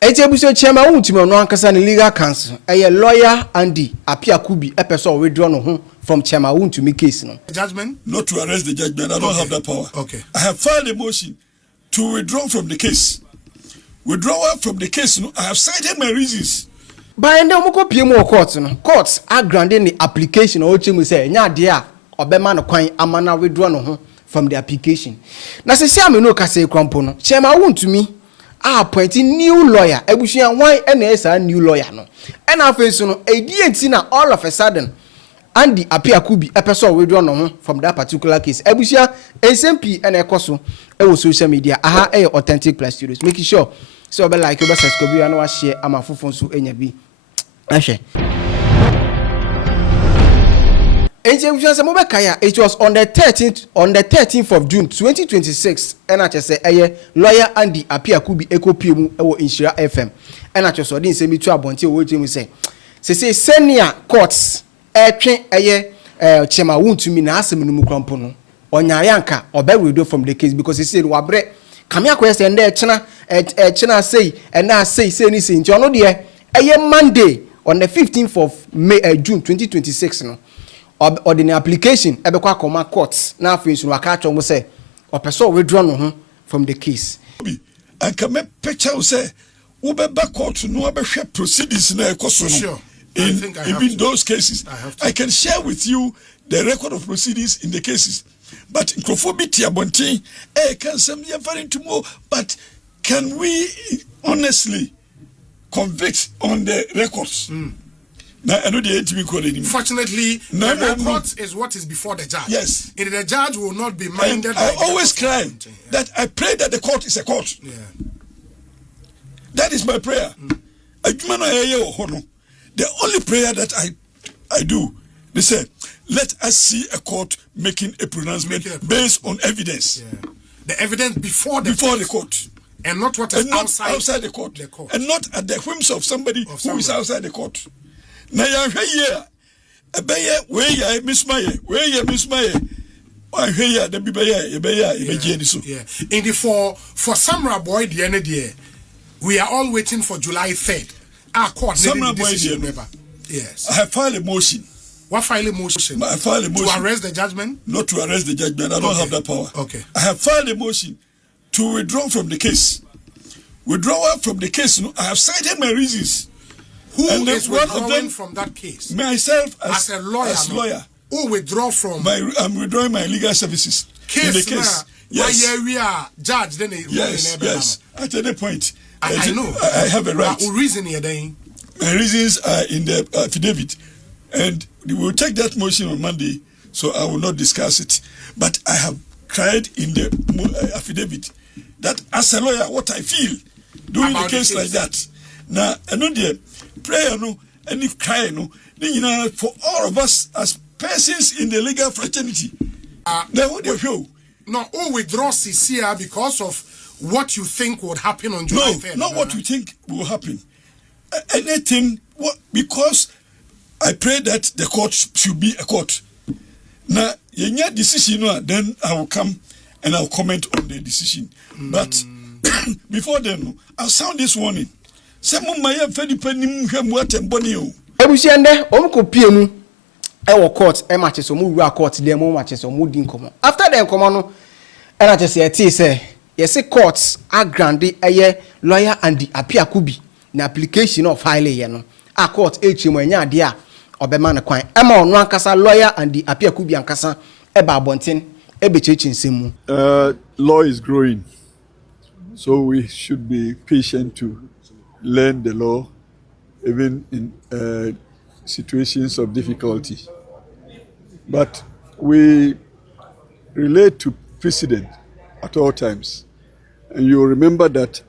Ebuso chairman Wontumi no ankasa ne legal counsel. Lawyer Andy Appiah Kubi epeso withdraw no ho from chairman Wontumi case no. Judgment? Not to arrest the judgment. I don't have that power. Okay. I have filed a motion to withdraw from the case. Withdrawal from the case, no, I have cited my reasons. By the moko PM court no. Courts are granting the application or chimu say nya de a obema no kwan amana withdraw no ho from the application. Na se sia me no ka say kwampo no. Chairman Wontumi appointing new lawyer. Ebushia why na new lawyer no. And afenso no edi na all of a sudden Andy Appiah Kubi epeso withdraw no ho from that particular case. Ebushia SMP na ekoso e wo social media aha e authentic plus studios. Make sure so be like oba subscribe and wa share amafofo so enya bi. Ahwe. It was on the 13th of June 2026 and I just say lawyer Andy Appiah Kubi ekopiemu ewo Inshira FM and I just odin say me to abonte wo timi say senior courts twen chema Wontumi na asem no mu krampo no onyare anka oberedo from the case because he said wabre kamia kwese nda chena say and na say ni say nti ono de Monday on the 15th of June 2026 no or the application ebekwa koma courts na afensu no aka atwo mo say opeso withdraw no ho from the case and come picture say wo be back court no abehwe proceedings na ekoso no in those cases I can share with you the record of proceedings in the cases but microphobia abontin can some referring to more but can we honestly convict on the records? Now, I know the ATV call anymore. Fortunately, the record is what is before the judge. Yes. And the judge will not be minded. I always cry that I pray that the court is a court. Yeah. That is my prayer. The only prayer that I do, they say, let us see a court making a pronouncement based on evidence. Yeah. The evidence before the court. And not what is outside the court. And not at the whims of somebody who is outside the court. Na ya hwe ye ebeye we ya miss my I hwe ya da bi be ye beje ni so. Yeah. In the for Samurai boy the end there we are all waiting for July 3rd. Our court Samurai boy never. Yes. I have filed a motion. What file a motion? I filed a motion to arrest the judgment? Not to arrest the judgment. I don't have that power. Okay. I have filed a motion to withdraw from the case. Withdrawal from the case, no, I have cited my reasons. Who is withdrawing from that case? Myself as a lawyer. Who withdraw from? I'm withdrawing my legal services. Case in the case. Yes. We are judge then yes. At any point. I know. I have a right. What reason here then? My reasons are in the affidavit. And we will take that motion on Monday, so I will not discuss it. But I have cried in the affidavit that as a lawyer, what I feel doing a case like that. Now, I know the prayer, no, and if cry, no, then you know, for all of us as persons in the legal fraternity, then what do you feel? No, withdraw CCR because of what you think would happen on July 3rd. No, not what you think will happen. Anything, because I pray that the court should be a court. Now, your decision, then I will come and I'll comment on the decision. But before then, I'll sound this warning. Someone may have fed what and bonio. Ebusiende, omko piemu ewo court e matches omu wura court dem mo matches omu din komo. After dem komo no, e na just say yes courts are grande lawyer Andy Appiah Kubi na application of file ye no. A court echimo enya ade a obema na kwan. E ma ono ankasa lawyer Andy Appiah Kubi ankasa e ba abonten e be chechinsem mu. Law is growing. So we should be patient to learn the law, even in situations of difficulty. But we relate to precedent at all times. And you remember that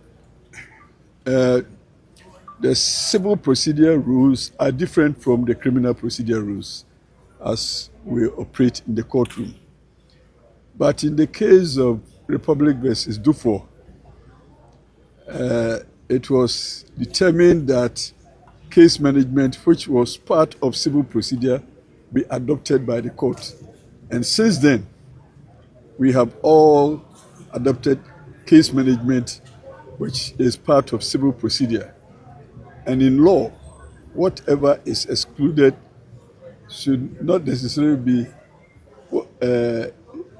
the civil procedure rules are different from the criminal procedure rules as we operate in the courtroom. But in the case of Republic versus Dufour, it was determined that case management, which was part of civil procedure, be adopted by the court. And since then, we have all adopted case management which is part of civil procedure. And in law, whatever is excluded should not necessarily be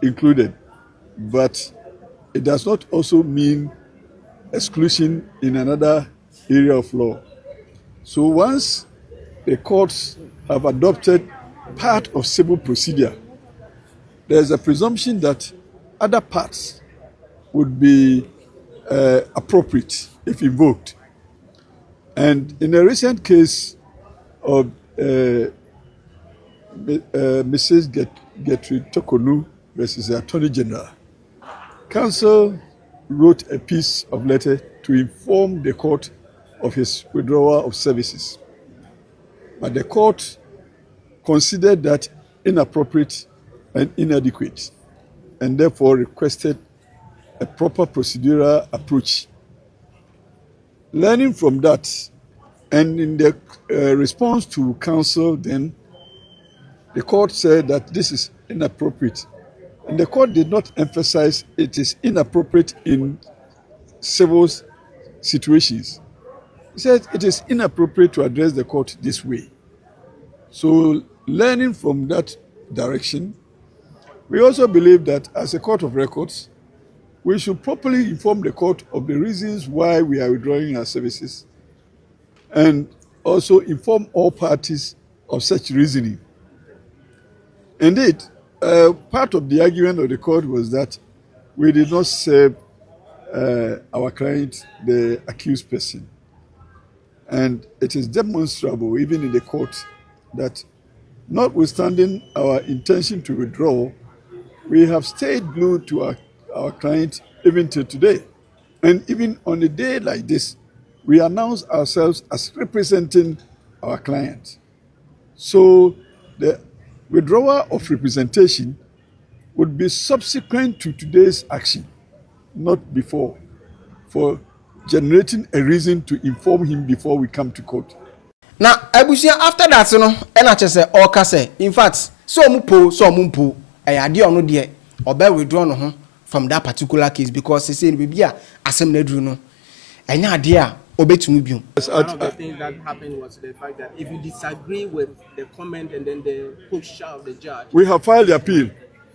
included. But it does not also mean exclusion in another area of law. So once the courts have adopted part of civil procedure, there is a presumption that other parts would be appropriate if invoked. And in a recent case of Mrs. Gertrude Tokonu versus the Attorney General, counsel wrote a piece of letter to inform the court of his withdrawal of services. But the court considered that inappropriate and inadequate, and therefore requested a proper procedural approach. Learning from that, and in the response to counsel then, the court said that this is inappropriate. And the court did not emphasize it is inappropriate in civil situations. It said it is inappropriate to address the court this way. So, learning from that direction, we also believe that as a court of records, we should properly inform the court of the reasons why we are withdrawing our services, and also inform all parties of such reasoning. Indeed, part of the argument of the court was that we did not serve our client, the accused person. And it is demonstrable, even in the court, that notwithstanding our intention to withdraw, we have stayed glued to our client even till today. And even on a day like this, we announce ourselves as representing our client. So the withdrawal of representation would be subsequent to today's action, not before, for generating a reason to inform him before we come to court. Now, Abusia, after that, NHS or Kase, in fact, so mumpo, I idea no dear, or bear withdrawn from that particular case because he said, "Be a assembly no." And idea, obey to me. One of the things that happened was the fact that if you disagree with the comment and then the push of the judge, we have filed the appeal,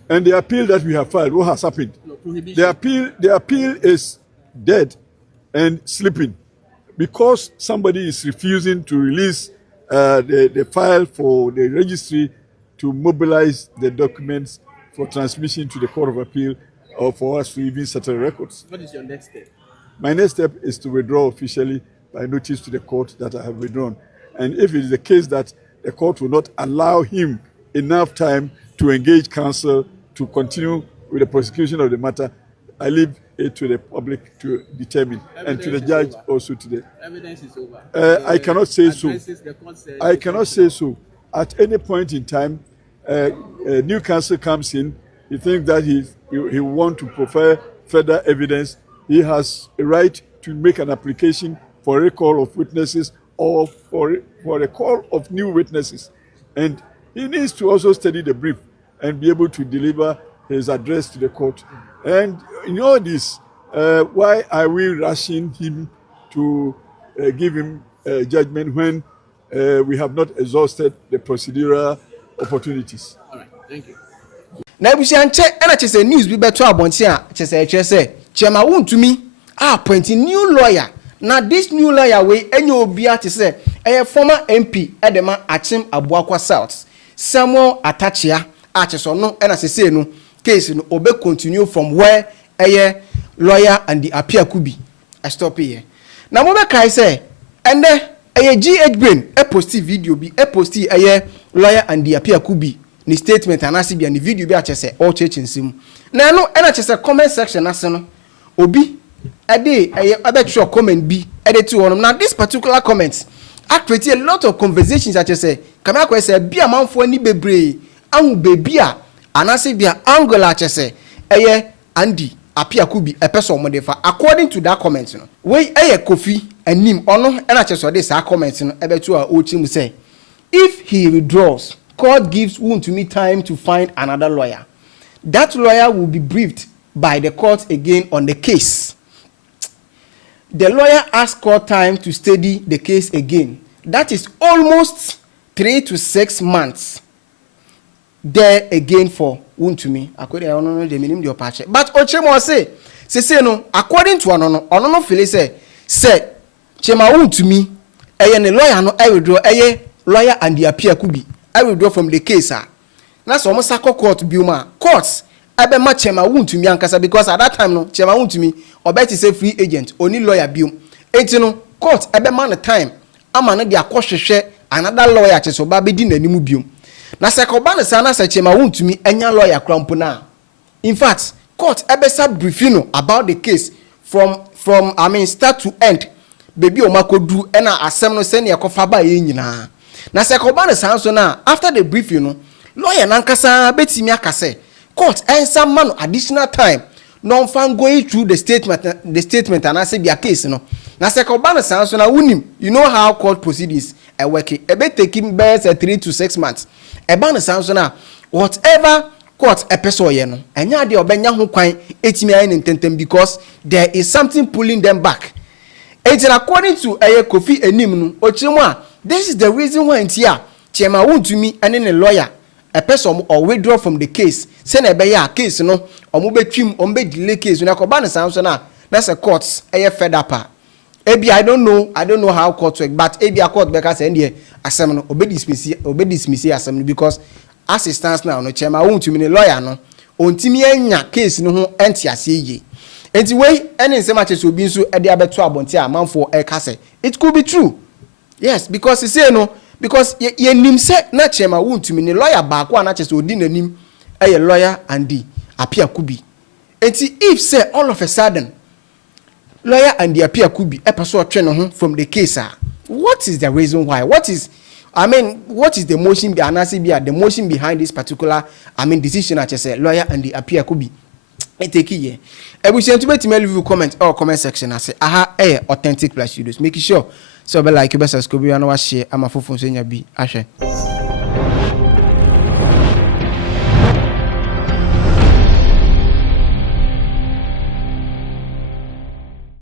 and the appeal that we have filed, what has happened? no, prohibition. The appeal is dead and sleeping because somebody is refusing to release the file for the registry to mobilize the documents for transmission to the Court of Appeal or for us to even settle records. What is your next step? My next step is to withdraw officially by notice to the court that I have withdrawn. And if it is the case that the court will not allow him enough time to engage counsel to continue with the prosecution of the matter, I leave it to the public to determine, and to the judge also today. Evidence is over. I cannot say so. The court said I cannot say so. At any point in time, a new counsel comes in, he thinks that he wants to prefer further evidence, he has a right to make an application for recall of witnesses or for a call of new witnesses. And he needs to also study the brief and be able to deliver his address to the court. And in all this, why are we rushing him to give him judgment when we have not exhausted the procedural opportunities? All right, thank you. Na Abusia nche na chese news bi beto abonti a chese Chairman Wontumi appointing new lawyer. Now this new lawyer we enyo obi ate say former MP Edema Achim Abuakwa South Samuel Atachia acheso no na sese no case no obe continue from where lawyer and the Appiah Kubi. I stop here. Now mo be kai say and GH Brain posti video bi posti lawyer and the Appiah Kubi ni statement anasi bi and the video bi achese all church nsim. Na no na chese comment section ase no obi abetro comment bi to one. Now this particular comment I create a lot of conversations that you say come akwa say bi amanfo ani bebre ahu bebi a anase bia angle say Andy Appiah Kubi a person modefa according to that comment no we Kofi anim ono na cheso this comment no ebeto a ochim say if he withdraws, court gives Wontumi time to find another lawyer. That lawyer will be briefed by the court again on the case. the lawyer asked court time to study the case again. That is almost 3 to 6 months. There again for Wontumi. According to no the minimum your patch. But Ochemo say no, according to Onono feel say Chema Wontumi, a lawyer no I withdraw a lawyer and the Appiah Kubi. I withdraw from the case. That's almost a court Biuma. Courts ebe ma Chema Wontumi ankasa because at that time no Chema Wontumi obeti say free agent only lawyer biom. Enti no court ebe ma the time ama no dia kwohwehwe another lawyer cheso ba be di nanimu biom. Na se ko ba ne sa na se Chema Wontumi enya lawyer krampo na. In fact, court ebe sa briefing about the case from start to end. Baby o makodu e na asem no se ne ekofa ba ye nyina. Na se ko ba ne sa so na after the briefing no lawyer nankasa betimi akase court and some man additional time non fan going through the statement and I say their case no na se ko ba no san so na unim you know how court proceedings work e be taking best 3 to 6 months e ba no san so na whatever court epeso ye no enya de obenya ho kwan etimi ayi ntentem because there is something pulling them back. It's according to Kofi Enim no ochimo this is the reason why ntia Chema Wontumi and a lawyer a person or withdraw from the case. Send a beya case no or move trim on be delay case when I call ban sounds na that's a courts fed up. Maybe I don't know how courts work, but maybe a court because end here assembly obey dismiss assembly because as it stands now no Chema Wontumi lawyer no ontimi anya case no ho enti aseye. Enti wey any say matches will be so e dey abeto abonti a man for e kase. It could be true. Yes, because he say no because ye nim say na Chema Wontumi ni lawyer back one na odi nanim a lawyer and the Appiah Kubi. Enti if say all of a sudden lawyer and the Appiah Kubi e person atwe from the case what is the reason why? What is the motion the motion behind this particular decision that say lawyer and the Appiah Kubi? It take here. Ebusi to bet me leave comment or comment section I say authentic plus studios. Make sure so be like you best subscribe and share am afofo so nya bi ahwe.